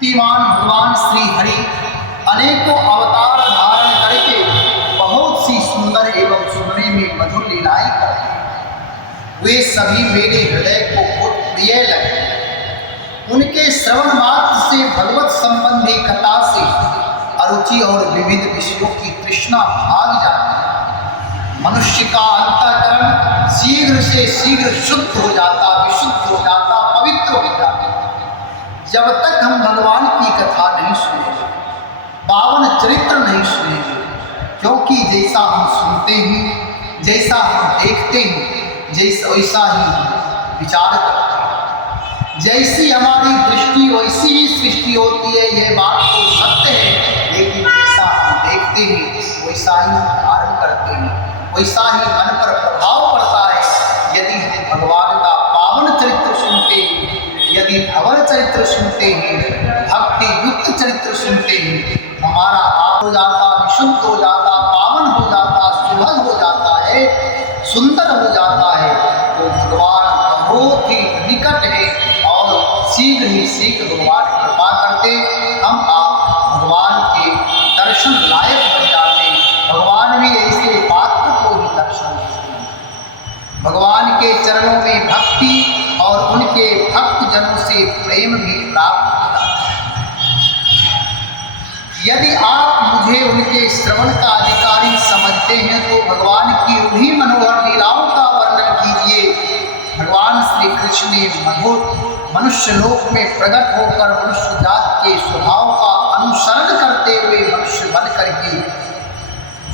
शक्तिमान भगवान श्री हरि अनेकों अवतार धारण करके बहुत सी सुंदर एवं सुनने में मधुर लीलाएं करते हैं। वे सभी मेरे हृदय को बहुत प्रिय लगे। उनके श्रवण मात्र से भगवत संबंधी कथा से अरुचि और विविध विषयों की तृष्णा भाग जाती है। मनुष्य का अंतःकरण शीघ्र से शीघ्र शुद्ध हो जाता, विशुद्ध हो जाता, पवित्र हो जाता। जब तक हम भगवान की कथा नहीं सुनेंगे, पावन चरित्र नहीं सुनेंगे, क्योंकि जैसा हम सुनते हैं, जैसा हम देखते हैं, वैसा ही हम विचार करते हैं। जैसी हमारी दृष्टि वैसी ही सृष्टि होती है, यह बात तो सत्य है। लेकिन जैसा हम देखते हैं वैसा ही धारण करते हैं, वैसा ही मन पर प्रभाव पड़ता है। यदि हम भगवान का पावन चरित्र सुनते हैं, यदि धवल चरित्र सुनते हैं, भक्ति युक्त चरित्र सुनते हैं, हमारा आप हो जाता, विशुद्ध हो जाता, पावन हो जाता, सुलभ हो जाता है, सुंदर हो जाता है। तो भगवान बहुत ही निकट है और शीघ्र ही शीघ्र भगवान कृपा करते हम आप भगवान के दर्शन लायक बन जाते। भगवान भी ऐसे पात्र को ही दर्शन देते हैं। भगवान के चरणों में भक्ति और उनके भक्त जनों से प्रेम भी प्राप्त होता है। यदि आप मुझे उनके श्रवण का अधिकारी समझते हैं तो भगवान की उन्हीं मनोहर लीलाओं का वर्णन कीजिए। भगवान श्री कृष्ण ने मनुष्य लोक में प्रकट होकर मनुष्य जात के स्वभाव का अनुसरण करते हुए मनुष्य बन करके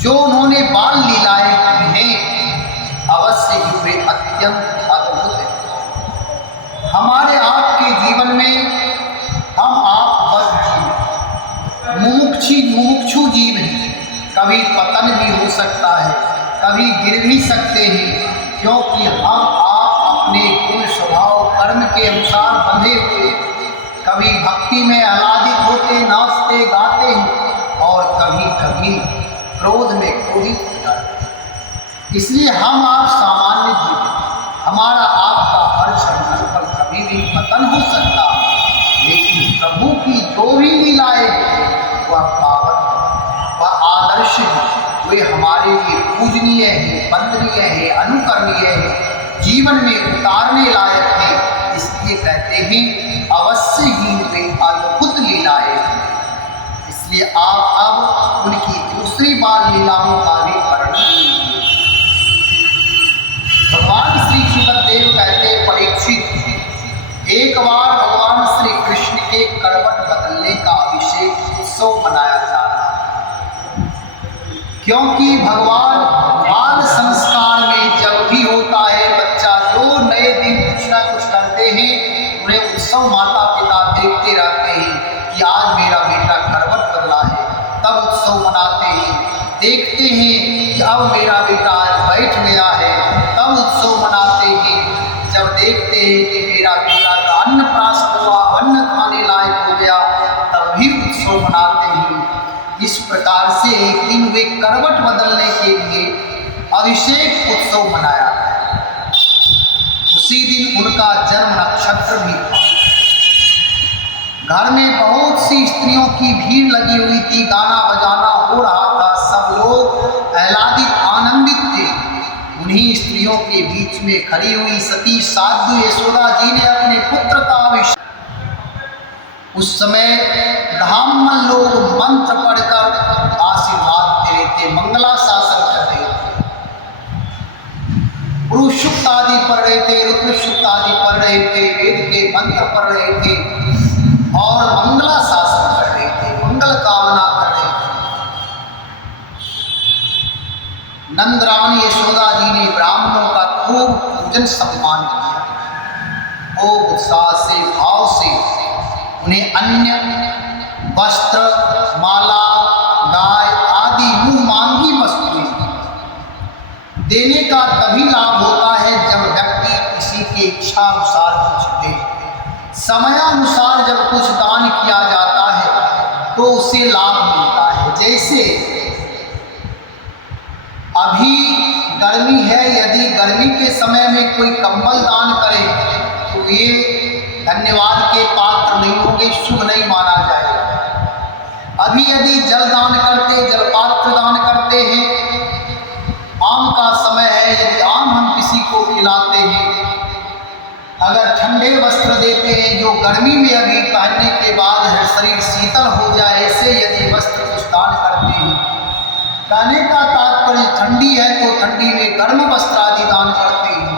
जो उन्होंने बाल लीलाएं की हैं, अवश्य ही वे अत्यंत अद्भुत हैं। हमारे आपके जीवन में हम आप बस मुमुक्षु जीव हैं। कभी पतन भी हो सकता है, कभी गिर भी सकते हैं, क्योंकि हम आप अपने गुण स्वभाव कर्म के अनुसार बंधे हुए। कभी भक्ति में आह्लादित होते, नाचते गाते हैं और कभी कभी क्रोध में क्रोधित हो जाते। इसलिए हम आप सामान्य जीव हैं। हमारा आपका हर क्षण पर कभी भी पतन हो सकता है, लेकिन प्रभु की जो भी लीलाएं वह पावन, वह आदर्श है। वे हमारे लिए पूजनीय है, वंदनीय है, अनुकरणीय है, जीवन में उतारने लायक है। इसलिए कहते हैं अवश्य ही वे अद्भुत लीलाएं हैं। इसलिए आप अब उनकी दूसरी बार लीलाओं का भी वर्णन कीजिए। भगवान श्री सुखदेव कहते परीक्षित, एक बार भगवान श्री कृष्ण के करवट बदलने का अभिषेक उत्सव मनाया जा रहा है। क्योंकि भगवान बाल संस्कार में जब भी होता है बच्चा जो नए दिन कुछ ना कुछ करते हैं, उन्हें उत्सव माता पिता देखते रहते हैं कि आज मेरा बेटा करवट बदला है, तब उत्सव मनाते हैं। देखते हैं कि अब मेरा बेटा आज बैठ गया है, तब उत्सव मनाते हैं। जब देखते हैं कि मेरा बेटा का अन्न प्राप्त हुआ, अन्न खाने लायक हो गया, तब भी उत्सव मनाते हैं। इस प्रकार से एक दिन वे करवट बदलने के लिए अभिषेक उत्सव मनाया। उसी दिन उनका जन्म नक्षत्र भी था। घर में बहुत सी स्त्रियों की भीड़ लगी हुई थी, गाना बजाना हो रहा था, सब लोग आह्लादित आनंदित थे। उन्हीं स्त्रियों के बीच में खड़ी हुई सती साध्वी यशोदा जी ने अपने पुत्र का अभिषेक। उस समय ब्राह्मण लोग मंत्र पढ़कर आशीर्वाद दे रहे थे, मंगलाशासन कर रहे थे, पुरुष सूक्त आदि पढ़ रहे थे, रुद्र सूक्त आदि पढ़ रहे थे, वेद के मंत्र पढ़ रहे थे और मंगलाशासन कर रहे थे, मंगल कामना कर रहे थे। नंदरानी यशोदा जी ने ब्राह्मणों का खूब पूजन सम्मान किया। खूब उत्साह से भाव से उन्हें अन्य वस्त्र, माला, गाय आदि मुँह मांगी वस्तुएं देने का तभी लाभ होता है जब व्यक्ति किसी की इच्छा अनुसार कुछ दे। समयानुसार जब कुछ दान किया जाता है तो उससे लाभ मिलता है। जैसे अभी गर्मी है, यदि गर्मी के समय में कोई कंबल दान करे तो ये धन्यवाद के पात्र नहीं होंगे, शुभ नहीं माना अभी यदि जल दान करते, जलपात्र दान करते हैं, आम का समय है, यदि आम हम किसी को खिलाते हैं, अगर ठंडे वस्त्र देते हैं जो गर्मी में अभी पहनने के बाद है शरीर शीतल हो जाए, ऐसे यदि वस्त्र कुछ दान करते हैं, कहने का तात्पर्य ठंडी है तो ठंडी में गर्म वस्त्र आदि दान करते हैं,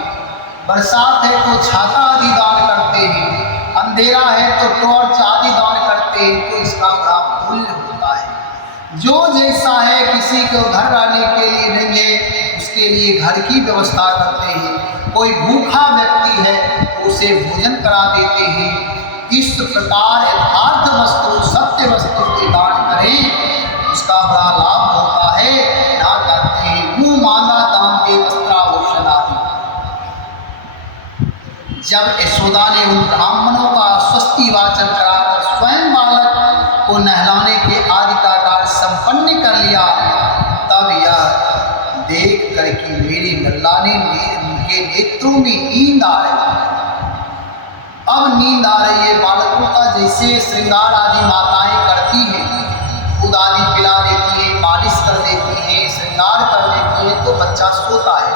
बरसात है तो छाता आदि दान करते हैं, अंधेरा है तो टॉर्च आदि दान करते हैं, तो इसका बड़ा मूल्य होता है। जो जैसा है, किसी को घर रहने के लिए नहीं है, उसके लिए घर की व्यवस्था करते हैं, कोई भूखा व्यक्ति है तो उसे भोजन करा देते हैं। इस प्रकार यथार्थ वस्तु, सत्य वस्तु के दान करें, उसका बड़ा लाभ होता है। ना कहते हैं मुँह मांगा दान दे वस्त्राभूषण आदि। जब यशोदा ने उन ब्राह्मणों का स्वस्ति वाचन कराकर स्वयं बालक को नहलाने के आदि का कार्य संपन्न कर लिया, तब यह देख कर कि मेरे लल्ला ने उनके नेत्रों में नींद आ रही, अब नींद आ रही है। बालकों का जैसे श्रृंगार आदि माताएं करती हैं, दूध आदि पिला देती है, मालिश कर देती है, श्रृंगार कर देती है, तो बच्चा सोता है।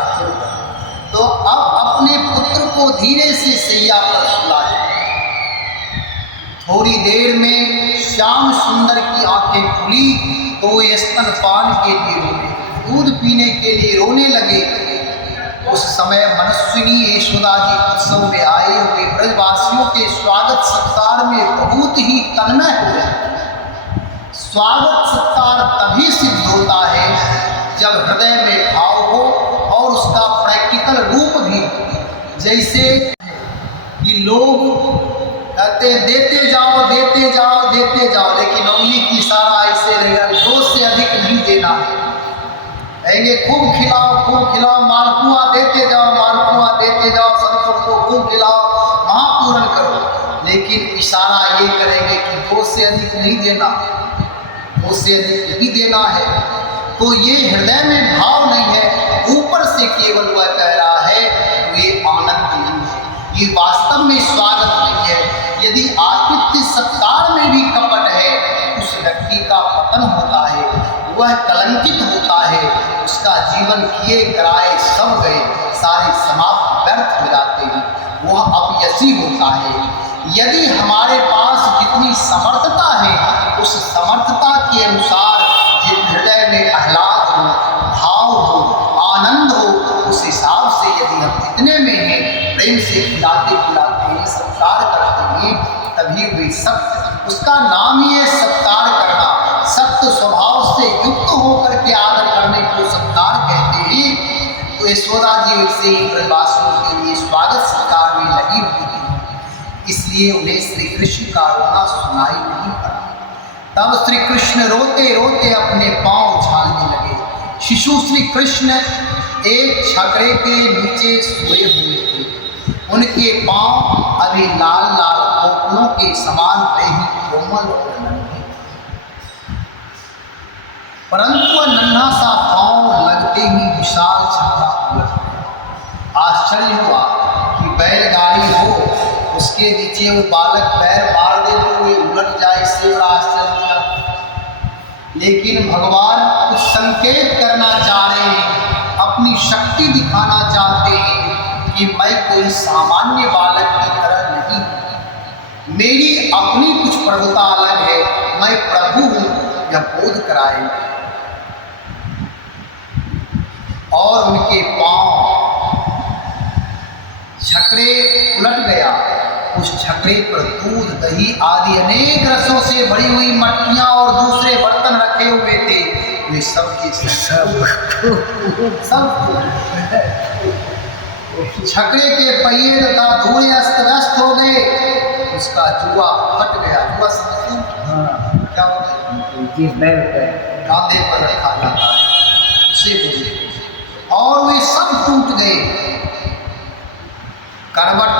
तो अब अपने पुत्र को धीरे से सैया पर सुलाए। थोड़ी देर में श्याम सुंदर की आंखें खुली तो वे स्तनपान के लिए रोने, दूध पीने के लिए रोने लगे। उस समय मनस्विनी यशोदा जी उत्सव में आए हुए ब्रजवासियों के स्वागत सत्कार में बहुत ही तन्मय हुए। स्वागत सत्कार तभी सिद्ध होता है जब हृदय में भाव हो और उसका प्रैक्टिकल रूप भी, जैसे कि लोग कहते देते जाओ देते जाओ देते जाओ, लेकिन उंगली की इशारा ऐसे रहेगा, दो से अधिक नहीं देना है। कहेंगे खूब खिलाओ, मालपुआ देते जाओ, संतों को खूब खिलाओ, महापूरण करो, लेकिन इशारा ये करेंगे कि दो से अधिक नहीं देना, दो से अधिक नहीं देना है। तो ये हृदय में भाव नहीं है, ऊपर से केवल वह कह रहा है, तो ये आनंद नहीं है, ये वास्तव में स्वागत नहीं है। यदि आतिथ्य सत्कार में भी कपट है, उस व्यक्ति का पतन होता है, वह कलंकित होता है, उसका जीवन किए कराए सब गए, सारे समाप्त व्यर्थ हो जाते हैं, वह अपयशी होता है। यदि हमारे पास जितनी समर्थता है, उस समर्थता के अनुसार हृदय में आह्लाद हो, भाव हो, आनंद हो, उस हिसाब से यदि हम जितने में हैं, प्रेम से खिलाते पिलाते हैं, सत्कार करते हैं, तभी वे सत्य, उसका नाम ही है सत्कार करना। सत्य स्वभाव से युक्त होकर के आदर करने को सत्कार कहते हैं। तो यशोदा जी वैसे ही ब्रजवासियों के लिए स्वागत सत्कार में लगी हुई थी, इसलिए उन्हें श्री कृष्ण का रोना सुनाई नहीं पड़ा। तब श्री कृष्ण रोते रोते अपने पांव उछालने लगे। शिशु श्री कृष्ण एक छकड़े के नीचे सोए हुए थे, उनके पांव अभी लाल लाल कोपलों के समान बड़े ही कोमल और नन्हे, परंतु वह नन्हा सा पांव लगते ही विशाल छकड़ा उलट गया। आश्चर्य हुआ कि बैलगाड़ी हो, उसके नीचे वो बालक पैर मार दे तो वे उलट जाए, इससे बड़ा आश्चर्य हुआ। लेकिन भगवान कुछ संकेत करना चाह रहे हैं, अपनी शक्ति दिखाना चाहते हैं कि मैं कोई सामान्य बालक की तरह नहीं, मेरी अपनी कुछ प्रभुता अलग है, मैं प्रभु हूँ, यह बोध कराए। और उनके पांव छकड़े उलट गया। उस छकड़े पर दूध, दही आदि अनेक रसों से भरी हुई मटकियां और दूसरे बर्तन रखे हुए थे, वे सब के सब छकड़े के पहिए तथा धुएं अस्त व्यस्त हो गए। उसका जुआ फट गया। जुआ समझते हैं क्या होता है? कांधे पर रखा जाता है, उसे बोलते, और वे सब टूट गए। करवट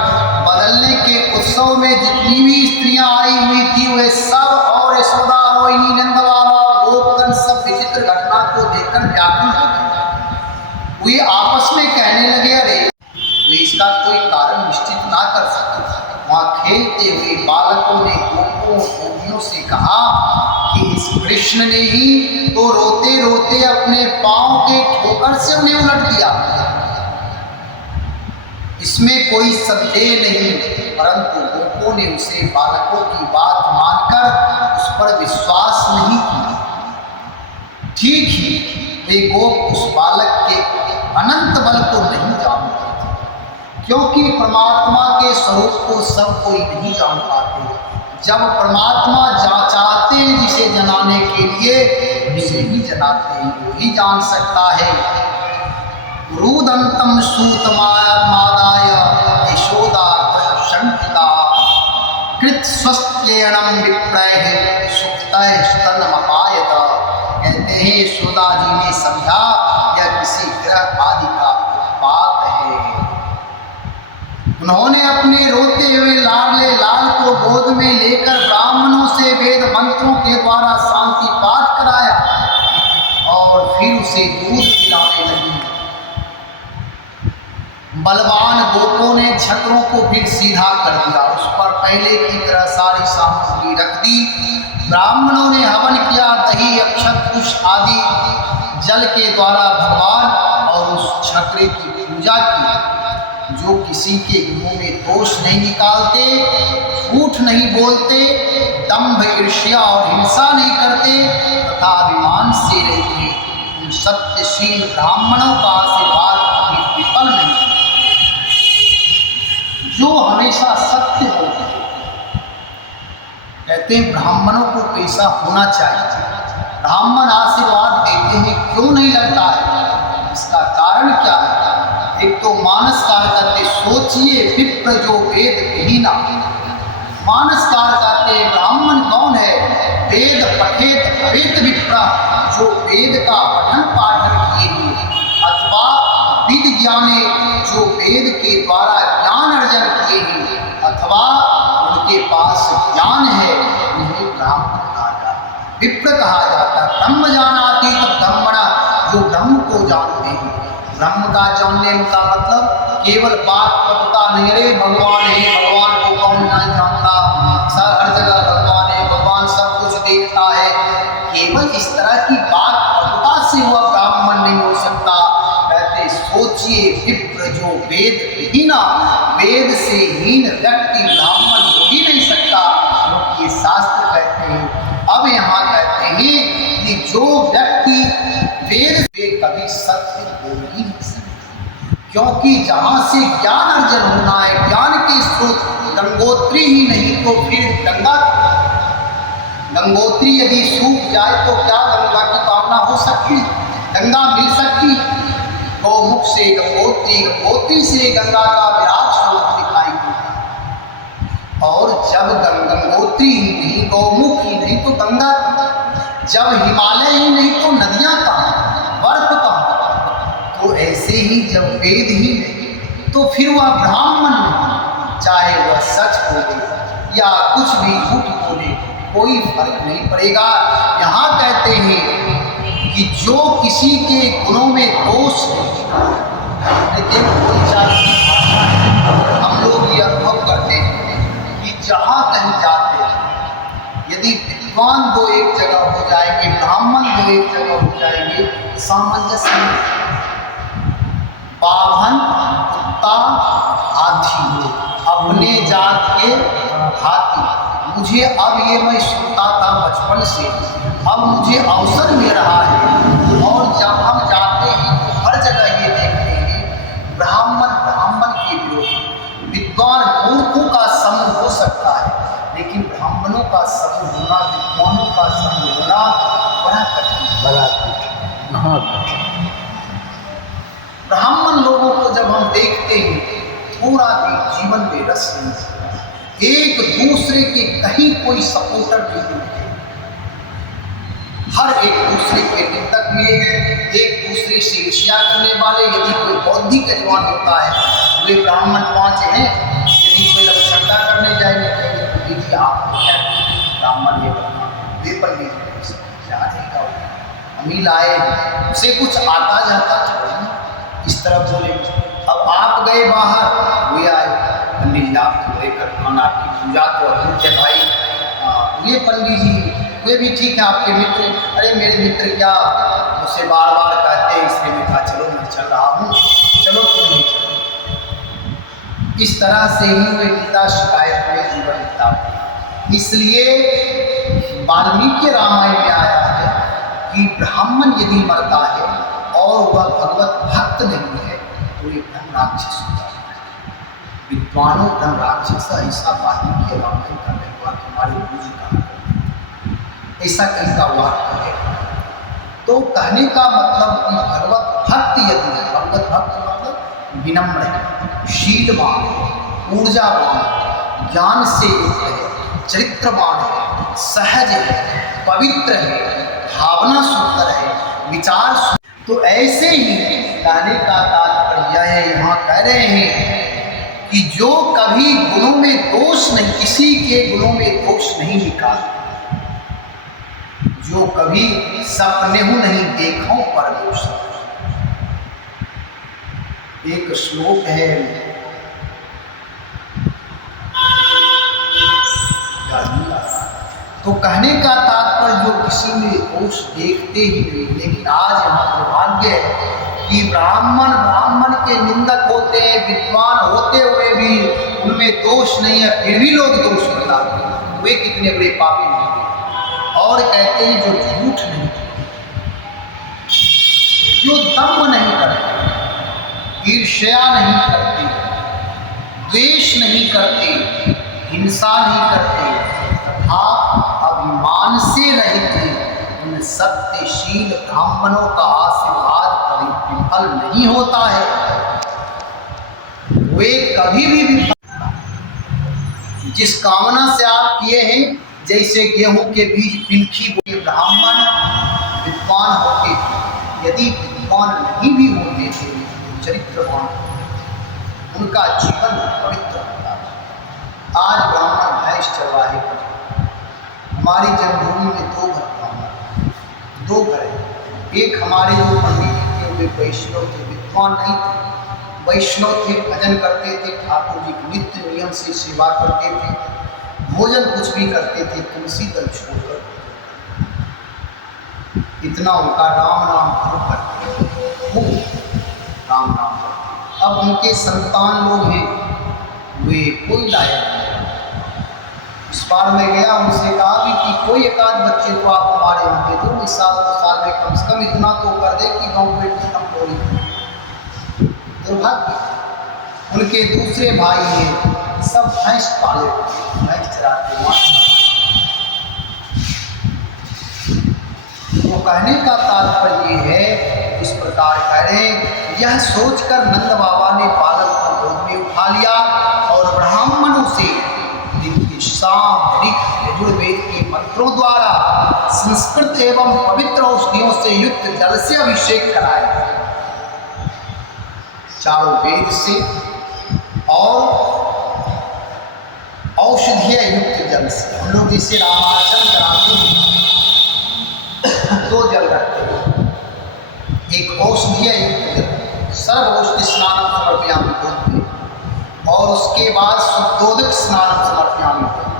बदलने के उत्सव में जितनी भी स्त्रियां आई हुई थी, वे सब, और यशोदा, रोहिणी, नंदबाबा, गोपगण सब विचित्र घटना को देखकर व्याकुल हो गए। वे आपस में कहने लगे, अरे वे इसका कोई कारण निश्चित ना कर सके। वहाँ खेलते हुए बालकों ने गोपों गोपियों से कहा कि इस कृष्ण ने ही तो रोते रोते अपने पांव के ठोकर से उन्हें उलट दिया। इसमें कोई संदेह नहीं, परंतु गोपों ने उसे बालकों की बात मानकर उस पर विश्वास नहीं किया। ठीक ही वे गोप उस बालक के अनंत बल को नहीं जानते थे, क्योंकि परमात्मा के स्वरूप को सब कोई नहीं जान पाते। जब परमात्मा चाहते हैं जिसे जनाने के लिए, उसे ही जनाते हैं, वो ही जान सकता है। रुदंतम सूत मादाय यशोदा शंकिता कृत स्वस्त्ययनम विप्रय सुप्तय स्तनमपायत। कहते हैं यशोदा जी ने समझा यह किसी ग्रह आदि का उत्पात है। उन्होंने अपने रोते हुए लाडले लाल को गोद में लेकर ब्राह्मणों से वेद मंत्रों के द्वारा शांति पाठ कराया और फिर उसे दूध पिलाने लगी। बलवान गोपों ने छत्रों को फिर सीधा कर दिया, उस पर पहले की तरह सारी सामग्री रख दी। ब्राह्मणों ने हवन किया, दही अक्षत कुश आदि जल के द्वारा भगवान और उस छक्रे की पूजा की, जो किसी के मुंह में दोष नहीं निकालते, झूठ नहीं बोलते, दंभ ईर्ष्या और हिंसा नहीं करते तथा अभिमान से रहते। उन सत्यशील ब्राह्मणों का आशीर्वाद कभी विफल नहीं, जो हमेशा सत्य होते हैं। कहते हैं ब्राह्मणों को कैसा होना चाहिए, ब्राह्मण आशीर्वाद देते हैं क्यों नहीं लगता है, इसका कारण क्या है। एक तो मानसकार करते, सोचिए विप्र जो वेद विहीना। मानसकार करते ब्राह्मण कौन है, वेद पठेत वेद विप्र, जो वेद का पठन पाठन किए हुए, अथवा विद ज्ञाने, जो वेद के द्वारा ज्ञान अर्जन किए हैं, अथवा उनके पास ज्ञान है, उन्हें ब्राह्मण कहा जाता, विप्र कहा जाता। ब्रह्म जानाति तब ब्रह्मणा, जो ब्रह्म को जानते हैं। ब्रह्म का जानने का मतलब केवल बात पता नहीं, अरे भगवान है, भगवान को कौन नहीं जानता, हर जगह भगवान है, भगवान सब कुछ देखता है। केवल इस तरह की बात पता से हुआ ब्राह्मण नहीं हो सकता। कहते सोचिए विप्र जो वेद हीना, वेद से हीन व्यक्ति ब्राह्मण हो ही नहीं सकता, क्योंकि ये शास्त्र कहते हैं। अब यहाँ कहते हैं कि जो व्यक्ति वेद से कभी सत्य बोल ही नहीं सकता, क्योंकि जहाँ से ज्ञान अर्जन होना है, ज्ञान के स्रोत गंगोत्री ही नहीं तो फिर गंगा। गंगोत्री यदि सूख जाए तो क्या गंगा की कामना हो सकती, गंगा मिल सकती। गौमुख से गंगोत्री, गंगोत्री से गंगा का विराट स्वरूप दिखाई देता। और जब गंगोत्री ही नहीं, गौमुख ही नहीं तो गंगा, जब हिमालय ही नहीं तो नदियां कहाँ, बर्फ कहाँ। तो ऐसे ही जब वेद ही नहीं तो फिर वह ब्राह्मण नहीं, चाहे वह सच बोले या कुछ भी झूठ बोले, कोई फर्क नहीं पड़ेगा। यहाँ कहते हैं कि जो किसी के गुणों में दोष नहीं, हम लोग ये अनुभव करते हैं कि जहाँ कहीं जाते हैं, यदि विद्वान दो एक जगह हो जाएंगे, ब्राह्मण दो एक जगह हो जाएंगे, सामंजस्य नहीं। बाभन कुत्ता हाथी हो, अपने जात के हाथी। मुझे अब ये मैं सुनता था बचपन से, अब मुझे अवसर मिल रहा है। और जब हम जाते हैं तो हर जगह ये देखते हैं ब्राह्मण ब्राह्मण के विरोधी। विद्वान मूर्खों का संग हो सकता है, लेकिन ब्राह्मणों का संग होना, विद्वानों का संग होना बड़ा कठिन, बड़ा कठिन। ब्राह्मण लोगों को जब हम देखते हैं, थोड़ा भी जीवन में रस नहीं, एक दूसरे के कहीं कोई सपोर्टर नहीं मिलते, हर एक दूसरे के निंदक मिले, एक दूसरे से ईर्ष्या करने वाले। यदि कोई बौद्धिक जवान होता है, वे ब्राह्मण 5 हैं, यदि कोई लक्षणता करने जाएंगे तो दीदी आप ब्राह्मण ये वे पर भी क्या रहेगा, अमील आए उसे कुछ आता जाता थोड़ा ना, इस तरह बोले। अब आप गए बाहर, वे आए पंडित जी आप लेकर खाना की पूजा तो अद्भुत है भाई, ये पंडित जी वे भी ठीक है आपके मित्र, अरे मेरे मित्र क्या मुझसे बार बार कहते हैं, इसलिए मैं कहा चलो मैं चल रहा हूँ, चलो तुम नहीं चलो। इस तरह से ही वे पिता शिकायत में जीवन बिताते। इसलिए वाल्मीकि रामायण में आया है कि ब्राह्मण यदि मरता है और वह भगवत भक्त नहीं है तो ये ब्रह्म राक्षस होता है। विद्वानों ब्रह्म राक्षस, ऐसा वाल्मीकि रामायण का व्यवहार हमारे गुरु जी का, ऐसा कहीं का वाक्य है। तो कहने का मतलब कि भगवत भक्त यदि है, भगवत भक्त मतलब विनम्र है, शीलवान है, ऊर्जावान, ज्ञान से युक्त है, चरित्रवान है, सहज है, पवित्र है, भावना सुंदर है, विचार तो ऐसे ही कहने का तात्पर्य है, यहाँ कह रहे हैं कि जो कभी गुणों में दोष नहीं, किसी के गुणों में दोष नहीं निकालते, जो कभी सपने नहीं देखो पर दोष। एक श्लोक है, तो कहने का तात्पर्य जो किसी में दोष देखते ही नहीं। लेकिन आज यहाँ दुर्भाग्य है कि ब्राह्मण के निंदक होते हैं, विद्वान होते हुए भी उनमें दोष नहीं है, फिर भी लोग दोष बताते हैं, वे कितने बड़े पापी होंगे। और कहते हैं जो झूठ नहीं, जो दम्भ नहीं करते, ईर्ष्या नहीं करते, द्वेष नहीं करते, हिंसा नहीं करते, तथा अभिमान से रहित उन सत्यशील ब्राह्मणों का आशीर्वाद कभी विफल नहीं होता है। वे कभी भी जिस कामना से आप किए हैं, जैसे गेहूं के बीज पिलखी बोले, ब्राह्मण विद्वान होते थे, यदि विद्वान नहीं भी होते थे चरित्रवान, उनका जीवन पवित्र होता था। आज ब्राह्मण भैंस चरवाहे पर, हमारी जन्मभूमि में दो घर ब्राह्मण, दो घर हैं। एक हमारे जो पंडित थे वे वैष्णव थे, विद्वान नहीं थे, वैष्णव थे, भजन करते थे, ठाकुर जी की नित्य नियम से सेवा करते थे, भोजन कुछ भी करते थे तुलसी दल छोड़कर, इतना उनका राम नाम खूब करते, राम नाम करते। अब उनके संतान लोग हैं, वे कोई लायक नहीं। इस बार मैं गया, उनसे कहा भी कि कोई एक आध बच्चे तो आप हमारे यहाँ दे दो, इस साल 2 साल में कम से कम इतना तो कर दे कि गाँव में कमजोरी। दुर्भाग्य उनके दूसरे भाई हैं, सब भैंस पाले, भैंस चराते। तो कहने का तात्पर्य ये है, इस प्रकार करें, यह सोचकर नंद बाबा ने बालक को गोद में उठा लिया और ब्राह्मणों से साम, ऋग, यजुर्वेद के मंत्रों द्वारा संस्कृत एवं पवित्र औषधियों से युक्त जल से अभिषेक कराया, चारों वेद से और औषधीय युक्त जल से। हम लोग जिससे रामार्चन कराते हैं, 2 जल रखते हैं, एक औषधीय युक्त जल, सर्व औषधि स्नान समर्पयामि बोलते हैं, और उसके बाद शुद्धोदक स्नान समर्पयामि बोलते हैं।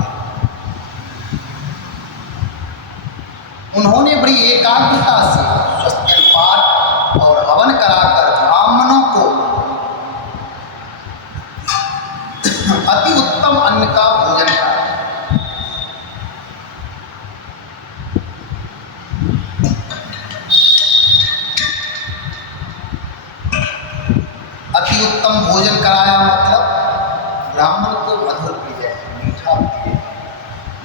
उन्होंने बड़ी एकाग्रता से स्वस्ति पाठ और हवन कराकर ब्राह्मणों को अति उत्तम अन्न का भोजन कराया। अति उत्तम भोजन कराया मतलब ब्राह्मण को मधुर प्रिय है, मीठा प्रिय है।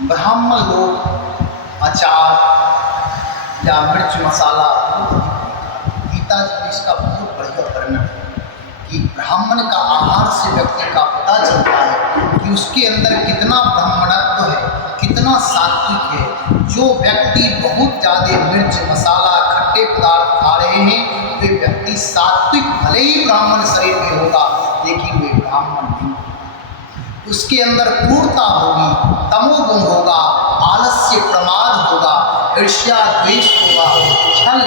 ब्राह्मण लोग अचार या मिर्च मसाला, गीता जी में इसका बहुत बढ़िया वर्णन है कि ब्राह्मण का आहार से व्यक्ति का पता चलता है कि उसके अंदर कितना ब्राह्मणत्व है, कितना सात्विक है। जो व्यक्ति बहुत ज़्यादा मिर्च मसाला खट्टे पदार्थ खा रहे हैं, वे व्यक्ति सात्विक भले ही ब्राह्मण शरीर में होगा, लेकिन वे ब्राह्मण नहीं। उसके अंदर क्रूरता होगी, तमोगुण होगा, आलस्य प्रमाद होगा, ईर्ष्या द्वेष होगा, छल